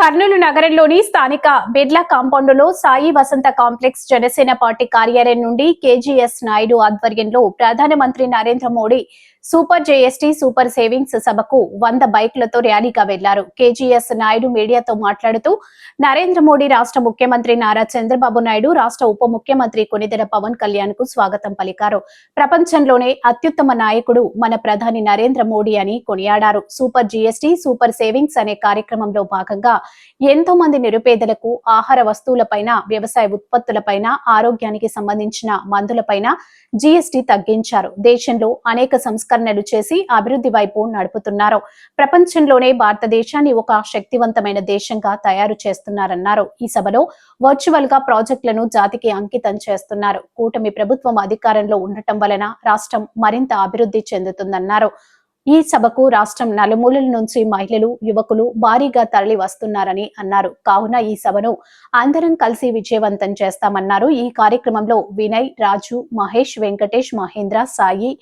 కర్నూలు నగరంలోని స్థానిక బిర్లా కాంపౌండ్లో సాయి వసంత కాంప్లెక్స్ జనసేన పార్టీ కార్యాలయం నుండి కేజీఎస్ నాయుడు ఆధ్వర్యంలో ప్రధానమంత్రి Narendra Modi super GST super savings సభకు వంద బైక్లతో ర్యాలీగా వెళ్ళారు. కేజీఎస్ నాయుడు మీడియాతో మాట్లాడుతూ నరేంద్ర మోడీ రాష్ట్ర ముఖ్యమంత్రి నారా చంద్రబాబు నాయుడు రాష్ట్ర ఉప ముఖ్యమంత్రి కొనిదెల పవన్ కళ్యాణ్కు స్వాగతం పలికారు. ప్రపంచంలోనే అత్యుత్తమ నాయకుడు మన ప్రధాని నరేంద్ర మోడీ అని కొనియాడారు. సూపర్ జీఎస్టీ సూపర్ సేవింగ్స్ అనే కార్యక్రమంలో భాగంగా ఎంతో మంది నిరుపేదలకు ఆహార వస్తువులపైన వ్యవసాయ ఉత్పత్తులపైన ఆరోగ్యానికి సంబంధించిన మందులపైన జీఎస్టీ తగ్గించారు. దేశంలో అనేక సంస్కరణలు చేసి అభివృద్ధి వైపు నడుపుతున్నారు. ప్రపంచంలోనే భారతదేశాన్ని ఒక శక్తివంతమైన దేశంగా తయారు చేస్తున్నారన్నారు. ఈ సభలో వర్చువల్గా ప్రాజెక్టులను జాతికి అంకితం చేస్తున్నారు. కూటమి ప్రభుత్వం అధికారంలో ఉండటం వలన రాష్ట్రం మరింత అభివృద్ధి చెందుతుందన్నారు. ఈ సభకు రాష్ట్రం నలుమూలల నుంచి మహిళలు యువకులు భారీగా తరలి వస్తున్నారని అన్నారు. కావున ఈ సభను అందరం కలిసి విజయవంతం చేస్తామన్నారు. ఈ కార్యక్రమంలో వినయ్ రాజు మహేష్ వెంకటేష్ మహేంద్ర సాయి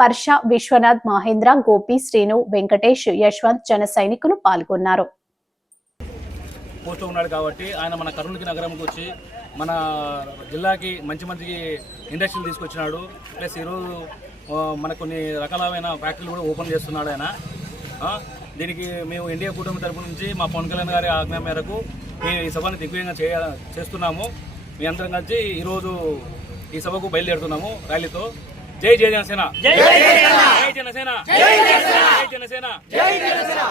పర్ష విశ్వనాథ్ మహేంద్ర గోపి శ్రీను వెంకటేష్ యశ్వంత్ జన సైనికులు పాల్గొన్నారు. పోతూ ఉన్నాడు కాబట్టి ఆయన మన కర్నూలుకి నగరంకి వచ్చి మన జిల్లాకి మంచి మంచి ఇండస్ట్రీలు తీసుకొచ్చినాడు. ప్లస్ ఈరోజు మన కొన్ని రకాలైన ఫ్యాక్టరీలు కూడా ఓపెన్ చేస్తున్నాడు ఆయన. దీనికి మేము ఇండియా కూటమి తరపు నుంచి మా పవన్ కళ్యాణ్ గారి ఆజ్ఞ మేరకు మేము ఈ సభను దిగ్విజయంగా చేయ చేస్తున్నాము. మీ అందరం కలిసి ఈరోజు ఈ సభకు బయలుదేరుతున్నాము ర్యాలీతో. జై జై జనసేన జై జనసేన జై జనసేన అలా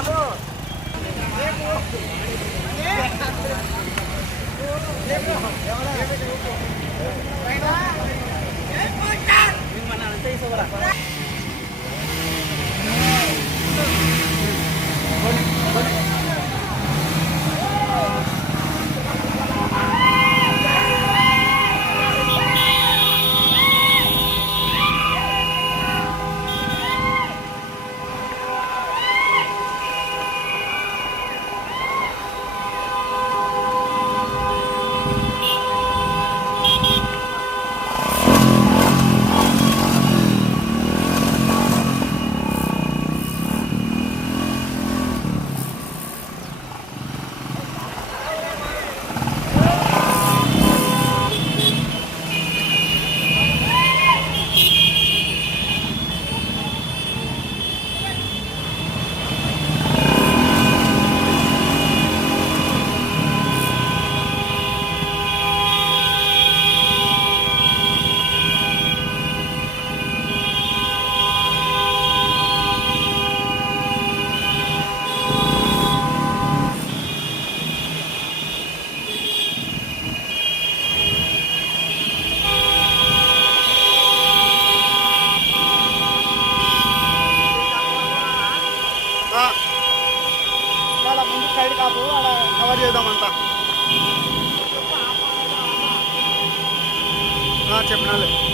ముందు సైడ్ కాపు అలా కవర్ చేద్దామంతా. చెప్పినాలే.